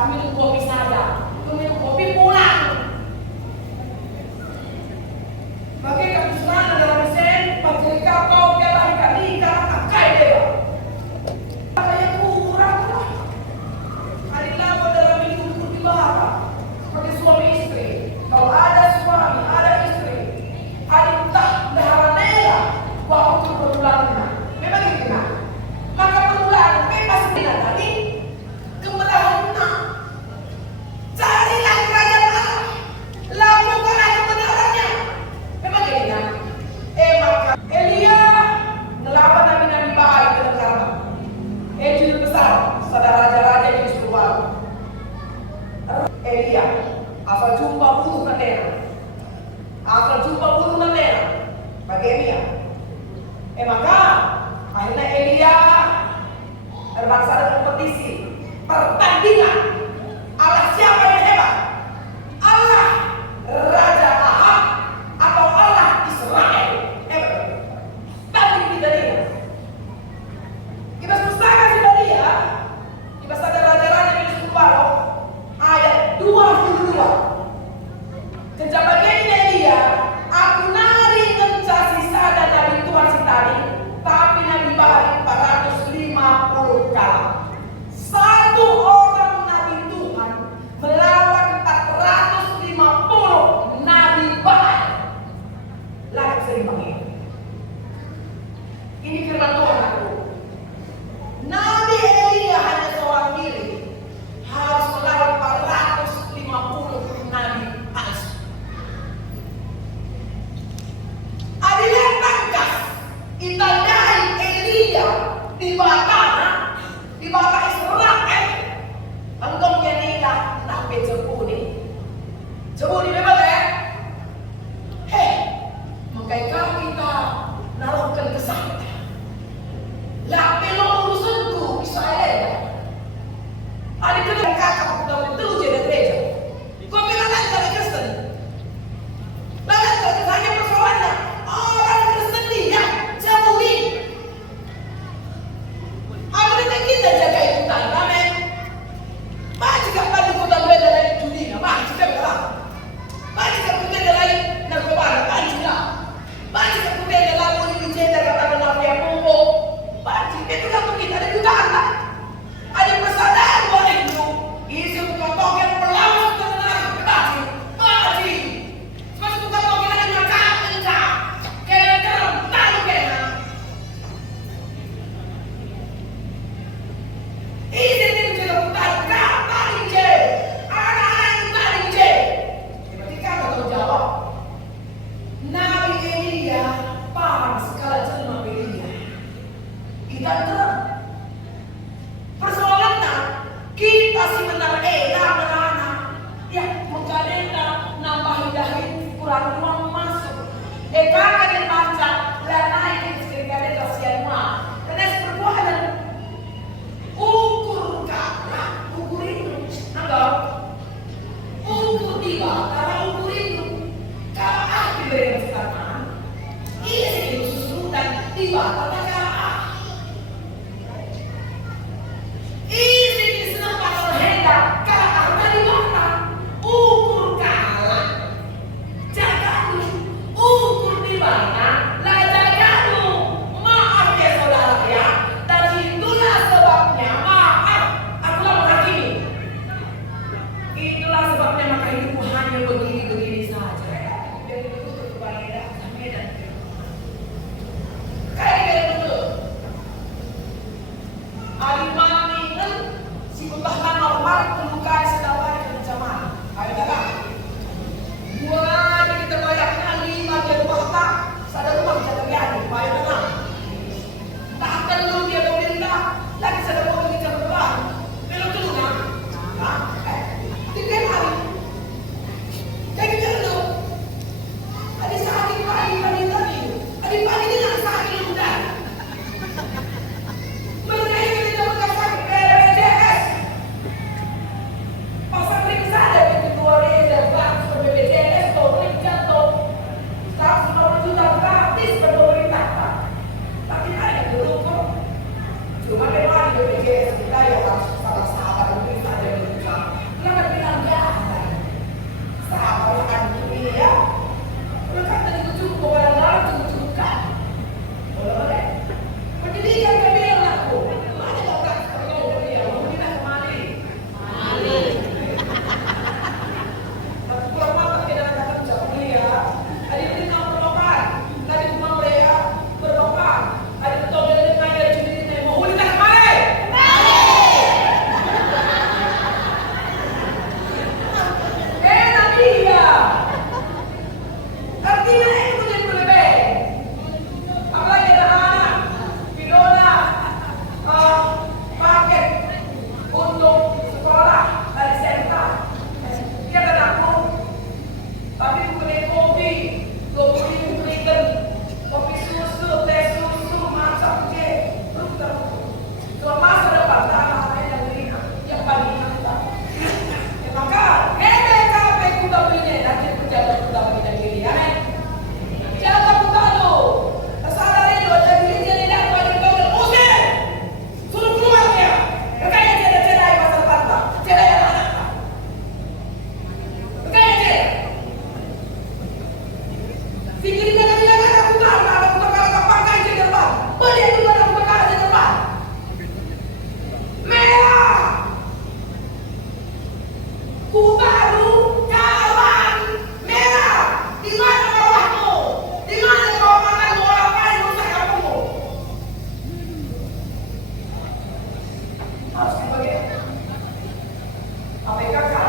Kami minum kopi saja. Itu minum kopi pulang. Bagi keputusan adalah mesin, bagi kau jalan kali jangan pakai dia. Kayak kurang lah. Adilah dalam hidup di bawah. Seperti suami istri. Kalau ada suami, ada istri, adik tak berharapnya waktu perbulannya. Memang gitu. Maka perbulan bebas bila tadi kebenaran. Carilah kerajaan Allah, lakukanlah kebenarannya. Memang gitu. Maka Elia melawan nabi-nabi Baal ke negara. Juru besar, saudara raja-raja yang disuruh. Elia asal jumpa bunuh Natera, asal jumpa bunuh Natera bagi Elia. Maka akhirnya Elia terbangsa ada kompetisi pertandingan. Allah siapa yang hebat? Allah Raja Ahab atau Allah Israel? Hebat. Tapi tidak dia. Kita pustaka sudah dia. Kita sadar raja-raja yang disuruh Balo ayat 22. Kejabatannya dia, aku nari ngencasi sada dari Tuhan si tadi, tapi nabi Baal 450 kali. Satu orang nabi Tuhan melawan 450 nabi Baal. Layak seimbang ini. Ini firman Tuhan aku. Nabi Elia hanya seorang diri harus melawan 450 nabi palsu. Adilah tangkas itandai Elia di bawah Israel. Engkau jadilah nabi Jebuni. Jebuni memang ya. Maka kita melakukan kesalahan. Lah pelo urusanku Israel. Adik kedua kakak udah betul jadi gereja. Kau bilang dari Kristen. Lalu dari hanya persoalannya orang Kristen dia jauhi. Apa kita jaga ikutan, amin. Masih kapan ikutan beda dari dunia, masih kapan? Masih kapan dari narkoba, masih lah. Masih kapan dari lagu ini menjadi kata mafia pupuk. Masih itu kan kita ada ikutan lah. Ada persadaran boleh itu. Isi bukan token melawan kebenaran kekasih. Mati. Semasa bukan token ada nyakap enggak. Kena kerem, tahu kena. Isi ini juga bukan kata je. Anak-anak itu tadi je. Berarti kan kalau jawab. Nabi Elia paham segala jenis Elia. Kita terang. Persoalannya kita sih benar merana ya mengkalenda nambah dahi kurang uang masuk kakak yang baca lah naik sekali kasihan mah karena perbuatan ukur kakak ukur itu enggak ukur tiba karena ukur itu kalau aku beri sekarang isi itu susu dan tiba karena isi senang pasal hendak kalah dari mana ukur kalah jaga dulu ukur di mana lah jaga dulu maaf ya saudara ya dan itulah sebabnya maaf akulah menghakimi itulah sebabnya maka hidupku hanya begini-begini saja dari itu kebanyakan sampai dan kayak gitu alimani si kutahan normal kelukai sedawai kencaman ayo kakak buat kita bayarkan 5 dia rumah sadar rumah bisa terjadi ayo kakak tak akan lu dia pemerintah lagi sadar rumah bisa berubah belum dulu nah 3 hari kayak gitu dulu adik sakit pagi tadi adik pagi dengan sakit udah pasang link saja di kedua reda langsung BPJS atau link jatuh 150 juta gratis per pemerintah tapi ada dulu kok cuma memang di BPJS kita ya harus salah sahabat pemerintah dan pemerintah APK